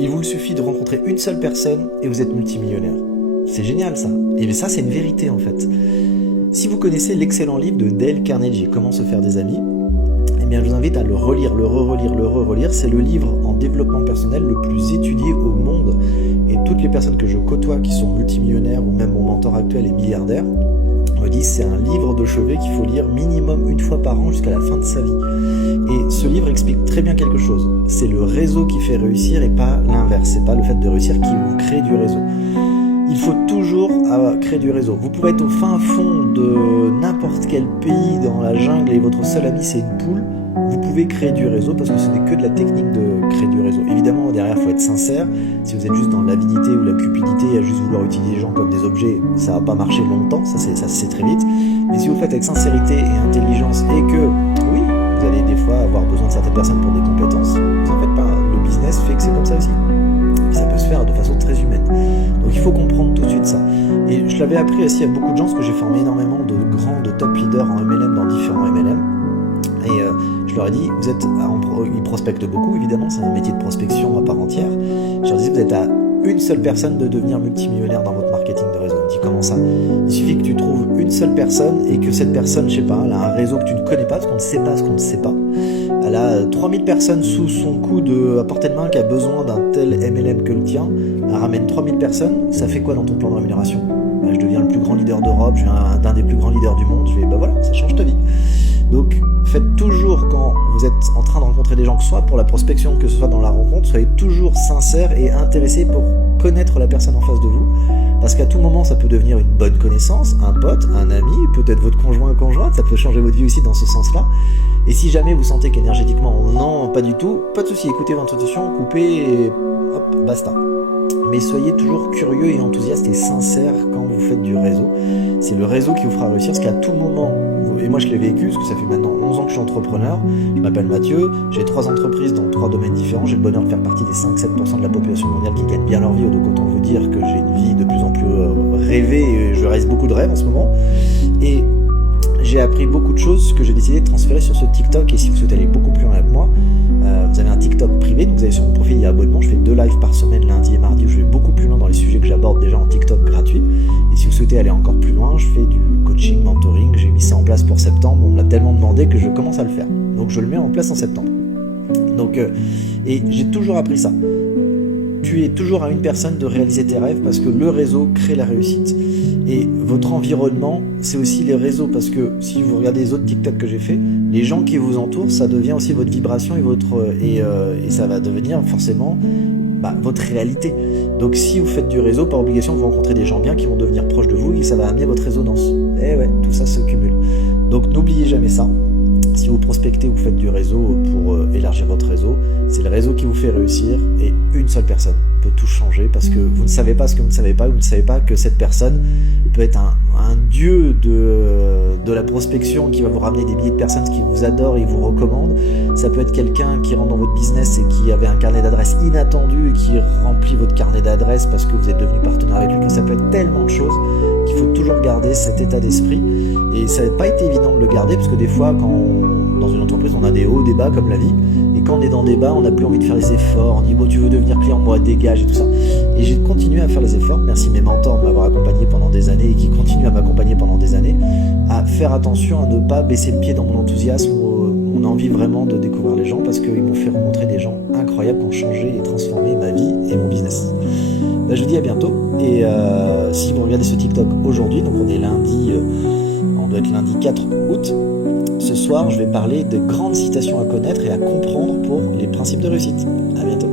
Il vous suffit de rencontrer une seule personne et vous êtes multimillionnaire. C'est génial ça. Et ça, c'est une vérité en fait. Si vous connaissez l'excellent livre de Dale Carnegie, Comment se faire des amis, eh bien je vous invite à le relire, le re-relire. C'est le livre en développement personnel le plus étudié au monde. Et toutes les personnes que je côtoie qui sont multimillionnaires ou même mon mentor actuel est milliardaire me disent c'est un livre de chevet qu'il faut lire minimum une fois par an jusqu'à la fin de sa vie. Et ce livre explique très bien quelque chose. C'est le réseau qui fait réussir et pas l'inverse. C'est pas le fait de réussir qui vous crée du réseau. Il faut toujours créer du réseau. Vous pouvez être au fin fond de n'importe quel pays dans la jungle et votre seul ami c'est une poule. Vous pouvez créer du réseau parce que ce n'est que de la technique de créer du réseau. Évidemment, derrière, il faut être sincère. Si vous êtes juste dans l'avidité ou la cupidité, à juste vouloir utiliser les gens comme des objets, ça va pas marcher longtemps, ça c'est très vite. Mais si vous faites avec sincérité et intelligence et que, oui, vous allez des fois avoir besoin de certaines personnes pour des compétences, vous en faites pas. Le business fait que c'est comme ça aussi. Et ça peut se faire de façon très humaine. Donc il faut comprendre tout de suite ça. Et je l'avais appris aussi à beaucoup de gens, parce que j'ai formé énormément de grands, de top leaders en MLM dans différents MLM. Et je leur ai dit, ils prospectent beaucoup évidemment, c'est un métier de prospection à part entière. Je leur disais, vous êtes à une seule personne de devenir multimillionnaire dans votre marketing de réseau. Je dis, comment ça? Il suffit que tu trouves une seule personne et que cette personne, je sais pas, elle a un réseau que tu ne connais pas, parce qu'on ne sait pas ce qu'on ne sait pas. Elle a 3000 personnes sous son coude à portée de main qui a besoin d'un tel MLM que le tien. Elle ramène 3000 personnes, ça fait quoi dans ton plan de rémunération? Je deviens le plus grand leader d'Europe, je viens d'un des plus grands leaders du monde. Voilà, ça change ta vie. Donc faites toujours, quand vous êtes en train de rencontrer des gens, que ce soit pour la prospection, que ce soit dans la rencontre, soyez toujours sincère et intéressé pour connaître la personne en face de vous, parce qu'à tout moment ça peut devenir une bonne connaissance, un pote, un ami, peut-être votre conjointe, ça peut changer votre vie aussi dans ce sens-là. Et si jamais vous sentez qu'énergétiquement non, pas du tout, pas de souci, écoutez votre intuition, coupez et hop, basta. Mais soyez toujours curieux et enthousiaste et sincère quand vous faites du réseau. C'est le réseau qui vous fera réussir, parce qu'à tout moment, et moi je l'ai vécu, parce que ça fait maintenant 11 ans que je suis entrepreneur, je m'appelle Mathieu, j'ai 3 entreprises dans 3 domaines différents, j'ai le bonheur de faire partie des 5-7% de la population mondiale qui gagne bien leur vie, donc autant vous dire que j'ai une vie de plus en plus rêvée, et je réalise beaucoup de rêves en ce moment. Et j'ai appris beaucoup de choses que j'ai décidé de transférer sur ce TikTok. Et si vous souhaitez aller beaucoup plus loin avec moi, vous avez un TikTok privé, donc vous allez sur mon profil, il y a abonnement, je fais 2 lives par semaine, lundi et mardi, où je vais beaucoup plus loin dans les sujets que j'aborde déjà en TikTok gratuit. Et si vous souhaitez aller encore plus loin, je fais du coaching, mentoring, j'ai mis ça en place pour septembre, on me l'a tellement demandé que je commence à le faire. Donc je le mets en place en septembre. Donc, et j'ai toujours appris ça. Tu es toujours à une personne de réaliser tes rêves, parce que le réseau crée la réussite. Et votre environnement, c'est aussi les réseaux, parce que si vous regardez les autres TikTok que j'ai fait, les gens qui vous entourent, ça devient aussi votre vibration et ça va devenir forcément votre réalité. Donc si vous faites du réseau, par obligation, vous rencontrez des gens bien qui vont devenir proches de vous et ça va amener votre résonance. Et ouais, tout ça se cumule. Donc n'oubliez jamais ça. Si vous prospectez ou faites du réseau pour élargir votre réseau, c'est le réseau qui vous fait réussir, et une seule personne peut tout changer, parce que vous ne savez pas ce que vous ne savez pas, vous ne savez pas que cette personne peut être un dieu de la prospection qui va vous ramener des milliers de personnes qui vous adorent et vous recommandent. Ça peut être quelqu'un qui rentre dans votre business et qui avait un carnet d'adresses inattendu et qui remplit votre carnet d'adresses parce que vous êtes devenu partenaire avec lui. Ça peut être tellement de choses qu'il faut toujours garder cet état d'esprit, et ça n'a pas été évident de le garder, parce que des fois dans une entreprise on a des hauts, des bas comme la vie, et quand on est dans des bas on n'a plus envie de faire les efforts, on dit tu veux devenir client, moi dégage et tout ça. Et j'ai continué à faire les efforts, merci mes mentors de m'avoir accompagné pendant des années et qui continuent à m'accompagner pendant des années, à faire attention à ne pas baisser le pied dans mon enthousiasme ou mon envie vraiment de découvrir les gens, parce qu'ils m'ont fait rencontrer des gens incroyables qui ont changé et transformé ma vie et mon business. Je vous dis à bientôt, et si vous regardez ce TikTok aujourd'hui, donc on est lundi, on doit être lundi 4 août, ce soir je vais parler de grandes citations à connaître et à comprendre pour les principes de réussite. À bientôt.